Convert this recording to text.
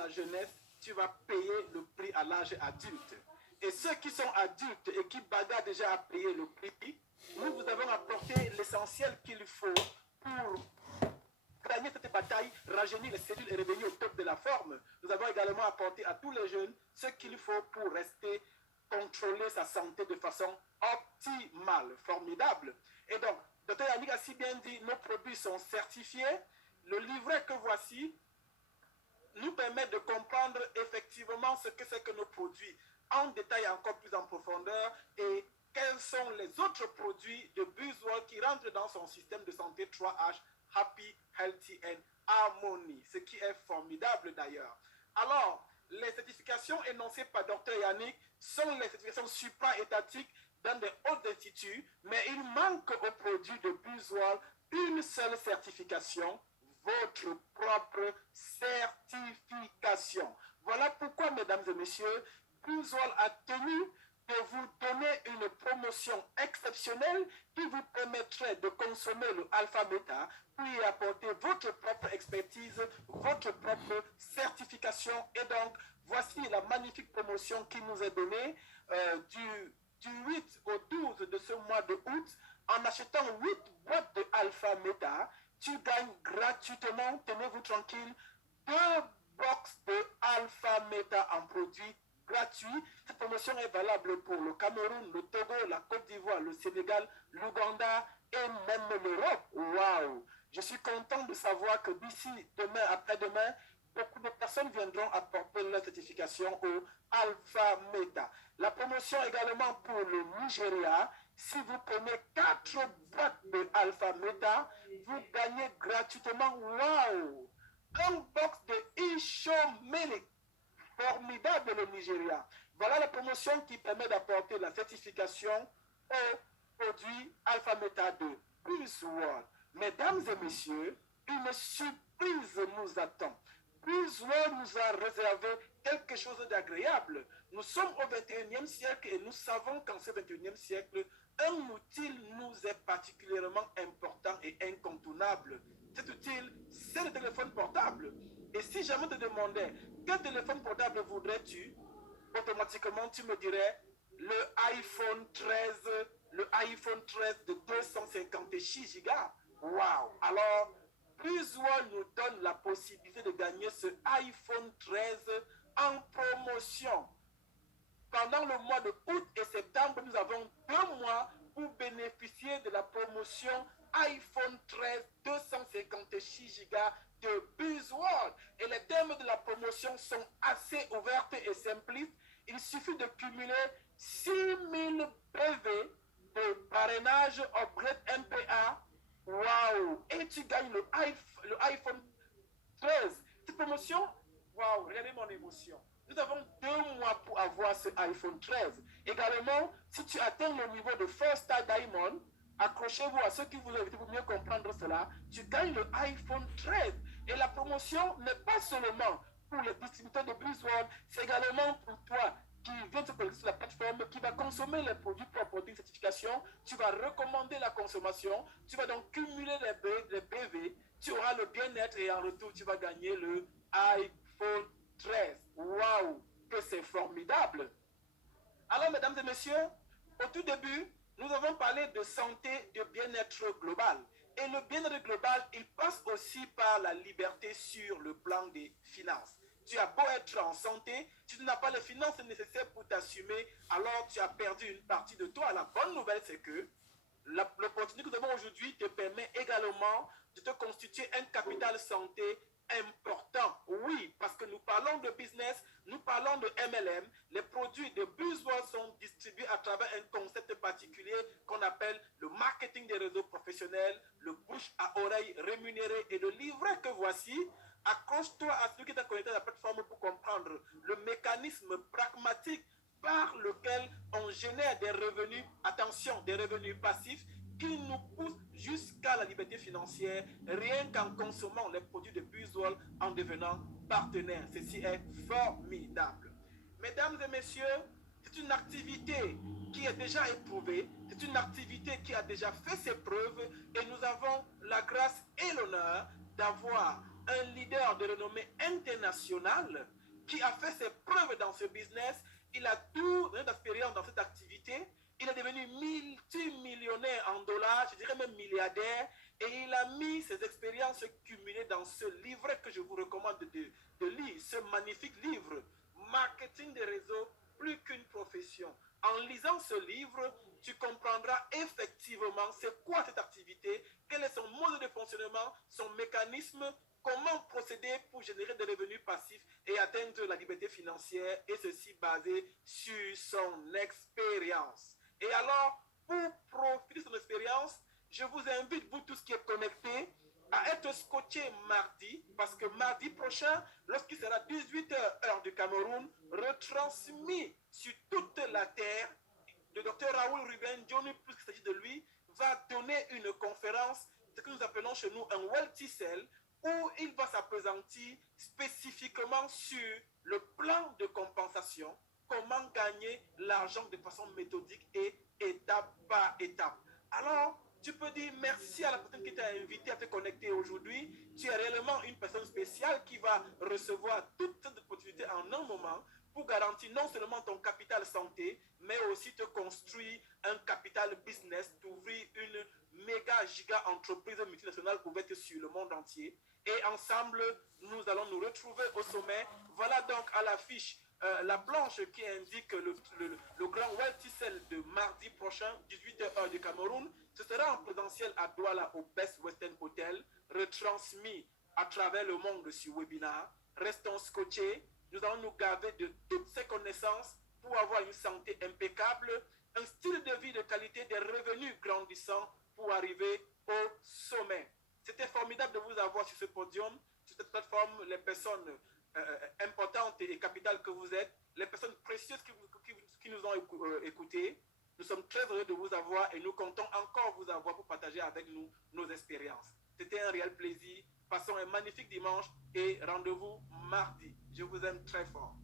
la jeunesse, tu vas payer le prix à l'âge adulte. Et ceux qui sont adultes et qui bagarrent déjà à payer le prix, nous vous avons apporté l'essentiel qu'il faut pour gagner cette bataille, rajeunir les cellules et revenir au top de la forme. Nous avons également apporté à tous les jeunes ce qu'il faut pour rester contrôler sa santé de façon optimale, formidable. Et donc, Dr Yannick a si bien dit, nos produits sont certifiés. Le livret que voici nous permet de comprendre effectivement ce que c'est que nos produits en détail encore plus en profondeur et quels sont les autres produits de BuzzWorld qui rentrent dans son système de santé 3H, Happy, Healthy and Harmony, ce qui est formidable d'ailleurs. Alors, les certifications énoncées par Dr Yannick sont les certifications supra-étatiques dans des hauts instituts, mais il manque aux produits de BuzzWorld une seule certification, votre propre certification. Voilà pourquoi, mesdames et messieurs, BuzzWorld a tenu de vous donner une promotion exceptionnelle qui vous permettrait de consommer le Alpha Beta pour y apporter votre propre expertise, votre propre certification. Et donc, voici la magnifique promotion qui nous est donnée du 8 au 12 de ce mois de août. En achetant 8 boîtes de Alpha Beta, tu gagnes gratuitement, tenez-vous tranquille, 2 box de Alpha Beta en produits gratuits. Cette promotion est valable pour le Cameroun, le Togo, la Côte d'Ivoire, le Sénégal, l'Ouganda et même l'Europe. Waouh! Je suis content de savoir que d'ici demain, après-demain, beaucoup de personnes viendront apporter leur certification au Alpha Beta. La promotion également pour le Nigeria. Si vous prenez 4 boîtes de Alpha Beta, vous gagnez gratuitement, waouh, un box de Isho Milik. Formidable le Nigeria. Voilà la promotion qui permet d'apporter la certification au produit Alpha Beta de BuzzWorld. Mesdames et messieurs, une surprise nous attend. BuzzWorld nous a réservé quelque chose d'agréable. Nous sommes au 21e siècle et nous savons qu'en ce 21e siècle, un outil nous est particulièrement important et incontournable. Cet outil, c'est le téléphone portable. Et si jamais te demandais quel téléphone portable voudrais-tu, automatiquement tu me dirais le iPhone 13, le iPhone 13 de 256 Go. Waouh! Alors, BuzzWorld nous donne la possibilité de gagner ce iPhone 13 en promotion. Pendant le mois de août et septembre, nous avons 2 mois pour bénéficier de la promotion iPhone 13 256 Go de BuzzWorld. Et les termes de la promotion sont assez ouvertes et simplistes. Il suffit de cumuler 6000 PV de parrainage upgrade MPA. Waouh! Et tu gagnes le iPhone 13. Cette promotion, waouh, regardez mon émotion. Nous avons 2 mois pour avoir ce iPhone 13. Également, si tu atteins le niveau de First Star Diamond, accrochez-vous à ceux qui vous invitent pour mieux comprendre cela, tu gagnes le iPhone 13. Et la promotion n'est pas seulement pour les distributeurs de BuzzWorld, c'est également pour toi qui vient se connecter sur la plateforme, qui va consommer les produits pour apporter une certification. Tu vas recommander la consommation, tu vas donc cumuler les BV, tu auras le bien-être et en retour, tu vas gagner le iPhone 13. Waouh, que c'est formidable! Alors, mesdames et messieurs, au tout début, nous avons parlé de santé, de bien-être global. Et le bien-être global, il passe aussi par la liberté sur le plan des finances. Tu as beau être en santé, si tu n'as pas les finances nécessaires pour t'assumer, alors tu as perdu une partie de toi. La bonne nouvelle, c'est que l'opportunité que nous avons aujourd'hui te permet également de te constituer un capital santé important. Oui, parce que nous parlons de business, nous parlons de MLM. Les produits de BuzzWorld sont distribués à travers un concept particulier qu'on appelle le marketing des réseaux professionnels, le bouche à oreille rémunéré et le livret que voici. Accroche-toi à celui qui t'a connecté à la plateforme pour comprendre le mécanisme pragmatique par lequel on génère des revenus, attention, des revenus passifs qui nous poussent jusqu'à la liberté financière rien qu'en consommant les produits de BuzzWorld en devenant partenaire. Ceci est formidable. Mesdames et messieurs, c'est une activité qui est déjà éprouvée, c'est une activité qui a déjà fait ses preuves et nous avons la grâce et l'honneur d'avoir un leader de renommée internationale qui a fait ses preuves dans ce business. Il a tout d'expérience dans cette activité. Il est devenu multimillionnaire en dollars, je dirais même milliardaire. Et il a mis ses expériences cumulées dans ce livre que je vous recommande de lire, ce magnifique livre, Marketing des réseaux, plus qu'une profession. En lisant ce livre, tu comprendras effectivement c'est quoi cette activité, quel est son mode de fonctionnement, son mécanisme, comment procéder pour générer des revenus passifs et atteindre la liberté financière, et ceci basé sur son expérience. Et alors, pour profiter de son expérience, je vous invite, vous tous qui êtes connectés, à être scotché mardi, parce que mardi prochain, lorsqu'il sera 18h heure du Cameroun, retransmis sur toute la terre, le docteur Raoul Ruben, Johnny, plus qu'il s'agit de lui, va donner une conférence, ce que nous appelons chez nous un Wealthy Cell, où il va s'appesantir spécifiquement sur le plan de compensation, comment gagner l'argent de façon méthodique et étape par étape. Alors, tu peux dire merci à la personne qui t'a invité à te connecter aujourd'hui. Tu es réellement une personne spéciale qui va recevoir toute cette opportunité en un moment pour garantir non seulement ton capital santé, mais aussi te construire un capital business, t'ouvrir une méga giga entreprise multinationale ouverte sur le monde entier. Et ensemble, nous allons nous retrouver au sommet. Voilà donc à l'affiche la planche qui indique le grand Wealthy Cell de mardi prochain, 18h heure du Cameroun. Ce sera en présentiel à Douala au Best Western Hotel, retransmis à travers le monde sur webinar. Restons scotchés. Nous allons nous gaver de toutes ces connaissances pour avoir une santé impeccable, un style de vie de qualité, des revenus grandissants pour arriver au sommet. C'était formidable de vous avoir sur ce podium, sur cette plateforme, les personnes importantes et capitales que vous êtes, les personnes précieuses qui nous ont écoutés. Nous sommes très heureux de vous avoir et nous comptons encore vous avoir pour partager avec nous nos expériences. C'était un réel plaisir. Passons un magnifique dimanche et rendez-vous mardi. Je vous aime très fort.